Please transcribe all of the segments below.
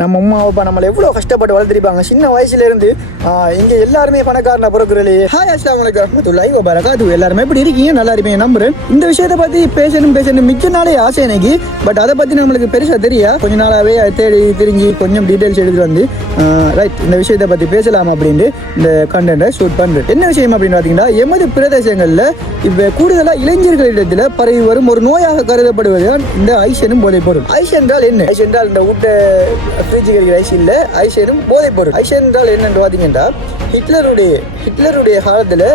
நம்ம அம்மா அப்பா நம்மளை எவ்வளோ கஷ்டப்பட்டு வளர்த்துருப்பாங்க. சின்ன வயசுலேருந்து இங்கே எல்லாருமே பணக்காரனை பிறகுறலே ஹாய் அஸ்லாம் வலைக்கம் பரகா வபரகாத்து எல்லாருமே எப்படி இருக்கீங்க? நல்லா இருப்பீங்க நம்புறேன். இந்த விஷயத்தை பற்றி பேசணும் பேசணும் மிச்ச நாளே ஆசை எனக்கு. பட் அதை பற்றி நம்மளுக்கு பெருசாக தெரியா? கொஞ்ச நாளாகவே அதை தேடி திரிஞ்சு கொஞ்சம் டீட்டெயில்ஸ் எடுத்து வந்து ரைட் இந்த விஷயத்தை பற்றி பேசலாம் அப்படின்ட்டு இந்த கண்டென்ட்டை ஷூட் பண்ணுறேன் என்ன விஷயம் அப்படின்னு பார்த்தீங்கன்னா எமது பிரதேசங்களில் இப்போ கூடுதலாக இளைஞர்களிடத்தில் பரவி வரும் ஒரு நோயாக கருதப்படுவது தான் இந்த ஐஸ் எனும் போதைப் பொருள். ஐஸ் என்றால் என்ன? ஐஸ் என்றால் இந்த ஊட்ட ஃப்ரிட்ஜ் ஐசியில் ஐஸ் போதைப் பொருள். ஐஸ் என்றால் என்னென்று பார்த்தீங்கன்னா ஹிட்லருடைய ஹிட்லருடைய காலத்தில்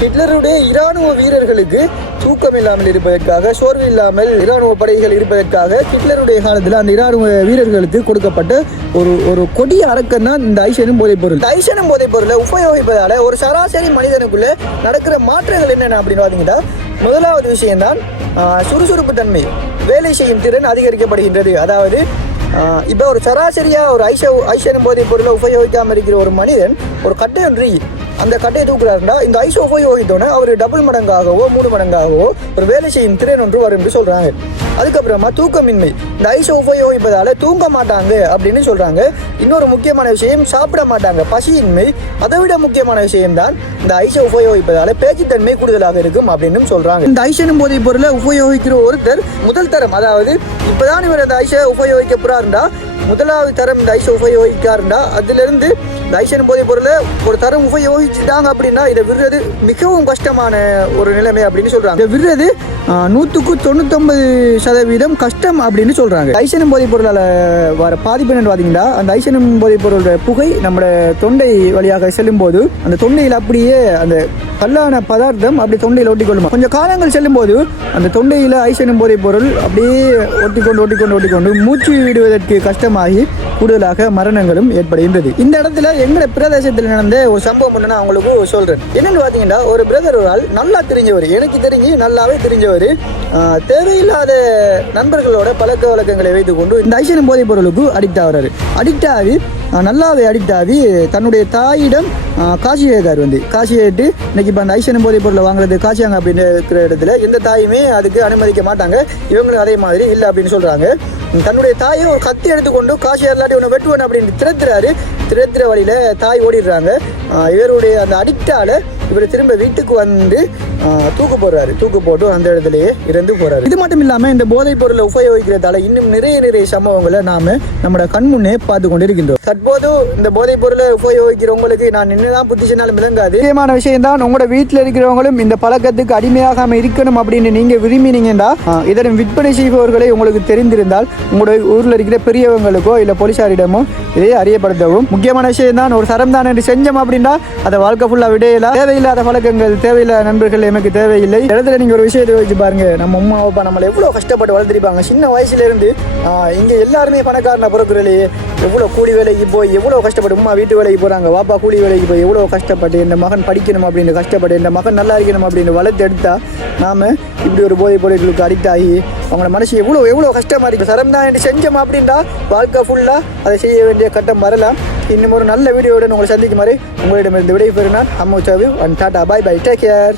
ஹிட்லருடைய இராணுவ வீரர்களுக்கு தூக்கம் இல்லாமல் இருப்பதற்காக சோர்வு இல்லாமல் இராணுவ படைகள் இருப்பதற்காக ஹிட்லருடைய காலத்தில் அந்த இராணுவ வீரர்களுக்கு கொடுக்கப்பட்ட ஒரு ஒரு கொடிய அரக்கம் தான் இந்த ஐசனும் போதைப் பொருள். ஐசனும் போதைப் பொருளை உபயோகிப்பதால ஒரு சராசரி மனிதனுக்குள்ள நடக்கிற மாற்றங்கள் என்னென்ன அப்படின்னு பார்த்தீங்கன்னா முதலாவது விஷயம்தான் சுறுசுறுப்பு தன்மை. வேலை செய்யும் திறன் அதிகரிக்கப்படுகின்றது. அதாவது இப்போ ஒரு சராசரியாக ஒரு ஐஷ ஐஷனும் போதைப் பொருளை உபயோகிக்காமல் இருக்கிற ஒரு மனிதன் ஒரு கட்டை ஒன்று அந்த கட்டையை தூக்குறாருன்னா இந்த ஐஸ் உபயோகித்தோன்னே அவர் டபுள் மடங்காகவோ மூணு மடங்காகவோ ஒரு வேலை செய்யும் திறன் ஒன்று வரும் என்று சொல்கிறாங்க அதுக்கப்புறமா தூக்கமின்மை. இந்த ஐஸை உபயோகிப்பதால தூங்க மாட்டாங்க அப்படின்னு சொல்கிறாங்க இன்னொரு முக்கியமான விஷயம் சாப்பிட மாட்டாங்க. பசியின்மை. அதை விட முக்கியமான விஷயம் தான் இந்த ஐஸை உபயோகிப்பதால் பேச்சுத்தன்மை கூடுதலாக இருக்கும் அப்படின்னு சொல்கிறாங்க இந்த ஐசனும் போதை பொருளை உபயோகிக்கிற ஒருத்தர் முதல் தரம். அதாவது இப்போதான் இவர் அந்த ஐஸை உபயோகிக்க போறாருண்டா முதலாவது தரம் இந்த ஐஸை உபயோகிக்காருண்டா அதுலேருந்து இந்த ஐசன் போதைப் பொருளை ஒரு தரம் உபயோகிச்சுட்டாங்க அப்படின்னா இதை விடுறது மிகவும் கஷ்டமான ஒரு நிலைமை அப்படின்னு சொல்கிறாங்க இதை விடுறது நூற்றுக்கு தொண்ணூத்தொம்பது சதவீதம் கஷ்டம் அப்படின்னு சொல்கிறாங்க ஐசனும் போதைப் பொருளால் வர பாதிப்பு என்னன்னு பார்த்தீங்கன்னா அந்த ஐசனும் போதைப் பொருளோட புகை நம்மளோட தொண்டை வழியாக செல்லும்போது அந்த தொண்டையில் அப்படியே அந்த கல்லான பதார்த்தம் அப்படி தொண்டையில் ஒட்டிக்கொள்ளுமா கொஞ்சம் காலங்கள் செல்லும்போது அந்த தொண்டையில் ஐசனும் போதைப் பொருள் அப்படியே ஒட்டிக்கொண்டு ஒட்டிக்கொண்டு ஒட்டிக்கொண்டு மூச்சு விடுவதற்கு கஷ்டமாகி கூடுதலாக மரணங்களும் ஏற்படுகின்றது. இந்த இடத்துல எங்களை பிரதேசத்தில் நடந்த ஒரு சம்பவம் ஒன்று நான் உங்களுக்கு சொல்றேன். என்னன்னு பார்த்தீங்கன்னா ஒரு பிரதர் ஒரு ஆள் நல்லா தெரிஞ்சவர் எனக்கு தெரிஞ்சு நல்லாவே தெரிஞ்சவர் தேவையில்லாத நண்பர்களோட பழக்க வழக்கங்களை வைத்துக்கொண்டு இந்த ஐசனும் போதைப் பொருளுக்கு அடிக்ட் ஆகிறாரு. அடிக்ட் ஆகி நல்லாவே அடிக்ட் ஆகி தன்னுடைய தாயிடம் ஆஹ், வந்து. காசு கேட்டு இன்னைக்கு இப்போ அந்த ஐசனும் போதைப் பொருளை வாங்குறது காசியாங்க அப்படின்னு இருக்கிற இடத்துல எந்த தாயுமே அதுக்கு அனுமதிக்க மாட்டாங்க. இவங்களும் அதே மாதிரி இல்லை அப்படின்னு சொல்கிறாங்க தன்னுடைய தாயை ஒரு கத்தி எடுத்துக்கொண்டு காசு இல்லாட்டி ஒன்று வெட்டுவேன் அப்படின்னு திரத்துறாரு. திரத்துற வழியில் தாய் ஓடிடுறாங்க. இவருடைய அந்த அடிக்டால் இவர் திரும்ப வீட்டுக்கு வந்து தூக்கு போடுறாரு தூக்கு போட்டு அந்த இடத்துலயே இறந்து போறாரு. இது மட்டும் இல்லாம இந்த போதைப் பொருளை உபயோகிக்கிறதால இன்னும் நிறைய நிறைய சம்பவங்களை நாம நம்மளோட கண் முன்னே பார்த்து கொண்டிருக்கின்றோம். தற்போது இந்த போதைப் பொருளை உபயோகிக்கிறவங்களுக்கு நான் என்னதான் புத்தி சொன்னாலும் விளங்காது. முக்கியமான விஷயம் தான் உங்களோட வீட்டில் இருக்கிறவங்களும் இந்த பழக்கத்துக்கு அடிமையாகாம இருக்கணும் அப்படின்னு நீங்க விரும்பினீங்கன்னா இதன் இதனை விற்பனை செய்பவர்களை உங்களுக்கு தெரிந்திருந்தால் உங்களோட ஊர்ல இருக்கிற பெரியவங்களுக்கோ இல்ல போலீசாரிடமோ இதை அறியப்படுத்தவும். முக்கியமான விஷயம் தான் ஒரு சரம் தான் என்று செஞ்சோம் அப்படின்னா அதை வாழ்க்கை ஃபுல்லா தேவை தேவையில்லாத பழக்கங்கள் தேவையில்லாத நண்பர்கள் எமக்கு தேவையில்லை. இடத்துல நீங்க ஒரு விஷயத்தை வச்சு பாருங்க. நம்ம அம்மா அப்பா நம்மளை எவ்வளவு கஷ்டப்பட்டு வளர்த்திருப்பாங்க. சின்ன வயசுல இருந்து இங்க எல்லாருமே பணக்காரன பிறக்குறலையே எவ்வளவு கூலி வேலைக்கு போய் எவ்வளவு கஷ்டப்பட்டு அம்மா வீட்டு வேலைக்கு போறாங்க. வாப்பா கூலி வேலைக்கு போய் எவ்வளவு கஷ்டப்பட்டு இந்த மகன் படிக்கணும் அப்படின்னு கஷ்டப்பட்டு இந்த மகன் நல்லா இருக்கணும் அப்படின்னு வளர்த்து எடுத்தா நாம இப்படி ஒரு போதைப் பொருட்களுக்கு அடிக்ட் ஆகி அவங்களோட மனசு எவ்வளோ எவ்வளோ கஷ்டமா இருக்கு. சரம் தான் செஞ்சோம் அப்படின்டா வாழ்க்கை ஃபுல்லாக அதை செய்ய வேண்டிய கட்டம் வரலாம். இன்னும் ஒரு நல்ல வீடியோவுடன் உங்களை சந்திக்குமாறு உங்களிடமிருந்து விடைபெறும் நான் Ammu Saavi and tata bye bye take care